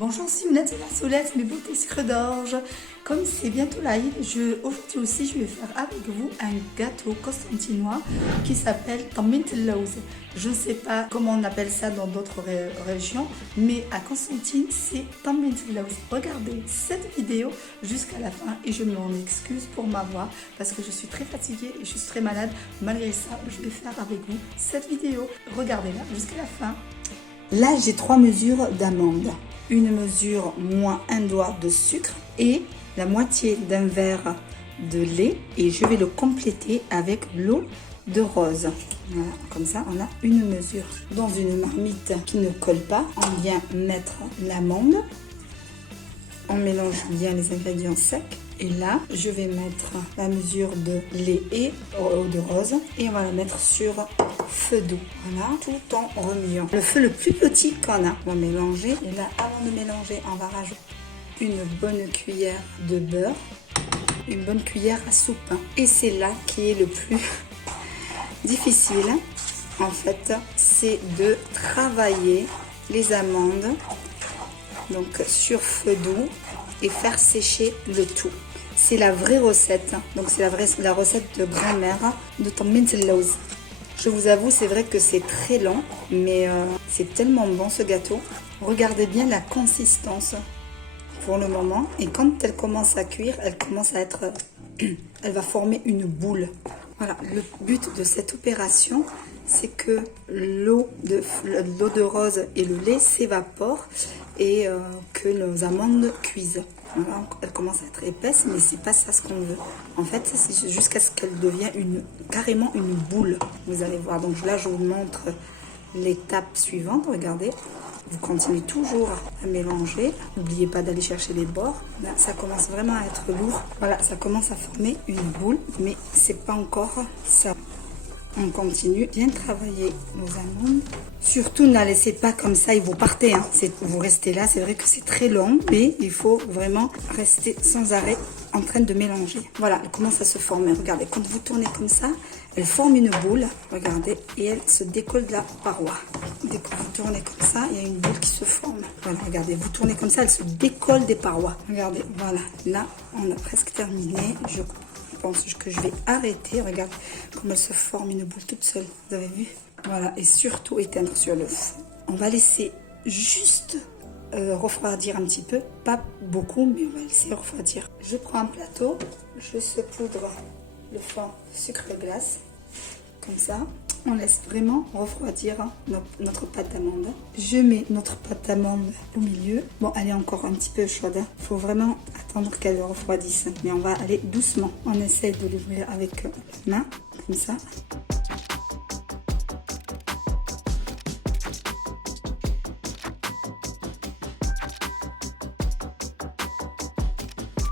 Bonjour Siounette et la Solette, mes beautés sucre d'orge. Comme c'est bientôt l'Aïd, aujourd'hui aussi je vais faire avec vous un gâteau constantinois qui s'appelle Tammint el-Lawz. Je ne sais pas comment on appelle ça dans d'autres régions, mais à Constantine c'est Tammint el-Lawz. Regardez cette vidéo jusqu'à la fin et je m'en excuse pour ma voix parce que je suis très fatiguée et je suis très malade. Malgré ça, je vais faire avec vous cette vidéo. Regardez-la jusqu'à la fin. Là, j'ai 3 mesures d'amandes. Une mesure moins un doigt de sucre et la moitié d'un verre de lait. Et je vais le compléter avec l'eau de rose. Voilà, comme ça, on a une mesure. Dans une marmite qui ne colle pas, on vient mettre l'amande. On mélange bien les ingrédients secs. Et là, je vais mettre la mesure de lait et eau de rose. Et on va la mettre sur feu doux. Voilà, tout en remuant. Le feu le plus petit qu'on a. On va mélanger. Et là, avant de mélanger, on va rajouter une bonne cuillère de beurre. Une bonne cuillère à soupe. Et c'est là qui est le plus difficile. En fait, c'est de travailler les amandes. Donc, sur feu doux. Et faire sécher le tout. C'est la vraie recette. Donc c'est la recette de grand-mère de Tammint el-Lawz. Je vous avoue, c'est vrai que c'est très long, mais c'est tellement bon ce gâteau. Regardez bien la consistance pour le moment. Et quand elle commence à cuire, elle commence à être... elle va former une boule. Voilà, le but de cette opération, c'est que l'eau de rose et le lait s'évaporent et que nos amandes cuisent. Voilà, elle commence à être épaisse, mais c'est pas ça ce qu'on veut. En fait, c'est jusqu'à ce qu'elle devienne carrément une boule. Vous allez voir. Donc là, je vous montre l'étape suivante. Regardez. Vous continuez toujours à mélanger. N'oubliez pas d'aller chercher les bords. Là, ça commence vraiment à être lourd. Voilà, ça commence à former une boule, mais c'est pas encore ça. On continue, bien travailler nos amandes. Surtout, ne la laissez pas comme ça et vous partez. Hein. Vous restez là, c'est vrai que c'est très long, mais il faut vraiment rester sans arrêt en train de mélanger. Voilà, elle commence à se former. Regardez, quand vous tournez comme ça, elle forme une boule. Regardez, et elle se décolle de la paroi. Dès que vous tournez comme ça, il y a une boule qui se forme. Voilà, regardez, vous tournez comme ça, elle se décolle des parois. Regardez, voilà, là, on a presque terminé. Je pense que je vais arrêter. Regarde comment elle se forme une boule toute seule. Vous avez vu? Voilà, et surtout éteindre sur le feu. On va laisser juste refroidir un petit peu, pas beaucoup, mais on va laisser refroidir. Je prends un plateau, je saupoudre le fond sucre glace, comme ça. On laisse vraiment refroidir notre pâte d'amande. Je mets notre pâte d'amande au milieu. Bon, elle est encore un petit peu chaude. Il faut vraiment attendre qu'elle refroidisse. Mais on va aller doucement. On essaie de l'ouvrir avec la main, comme ça.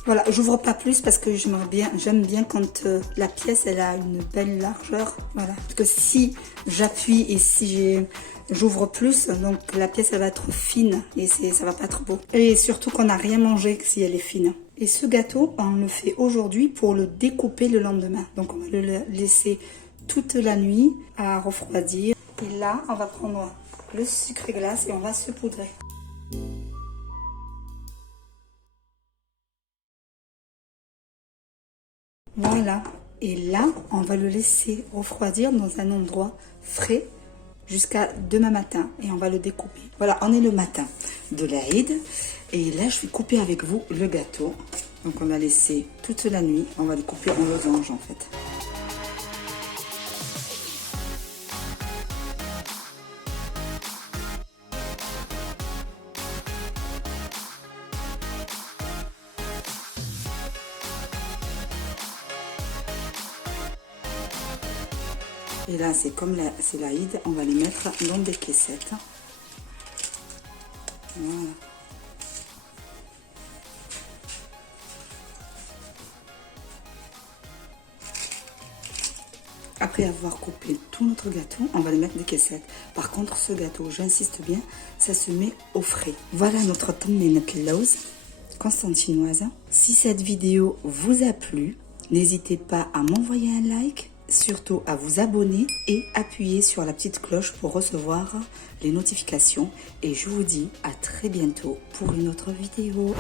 Voilà, j'ouvre pas plus parce que j'aime bien quand la pièce elle a une belle largeur. Voilà, parce que si j'appuie et si j'ouvre plus, donc la pièce elle va être fine et ça va pas être beau. Et surtout qu'on n'a rien mangé si elle est fine. Et ce gâteau, on le fait aujourd'hui pour le découper le lendemain. Donc on va le laisser toute la nuit à refroidir. Et là, on va prendre le sucre glace et on va saupoudrer. Voilà, et là, on va le laisser refroidir dans un endroit frais jusqu'à demain matin et on va le découper. Voilà, on est le matin de l'Aïd et là, je vais couper avec vous le gâteau. Donc, on va laisser toute la nuit, on va le couper en losange en fait. Et là, c'est comme c'est l'Aïd, on va les mettre dans des caissettes. Voilà. Après avoir coupé tout notre gâteau, on va les mettre des caissettes. Par contre, ce gâteau, j'insiste bien, ça se met au frais. Voilà notre Tammint el-Lawz constantinoise. Si cette vidéo vous a plu, n'hésitez pas à m'envoyer un like, surtout à vous abonner et appuyer sur la petite cloche pour recevoir les notifications. Et je vous dis à très bientôt pour une autre vidéo.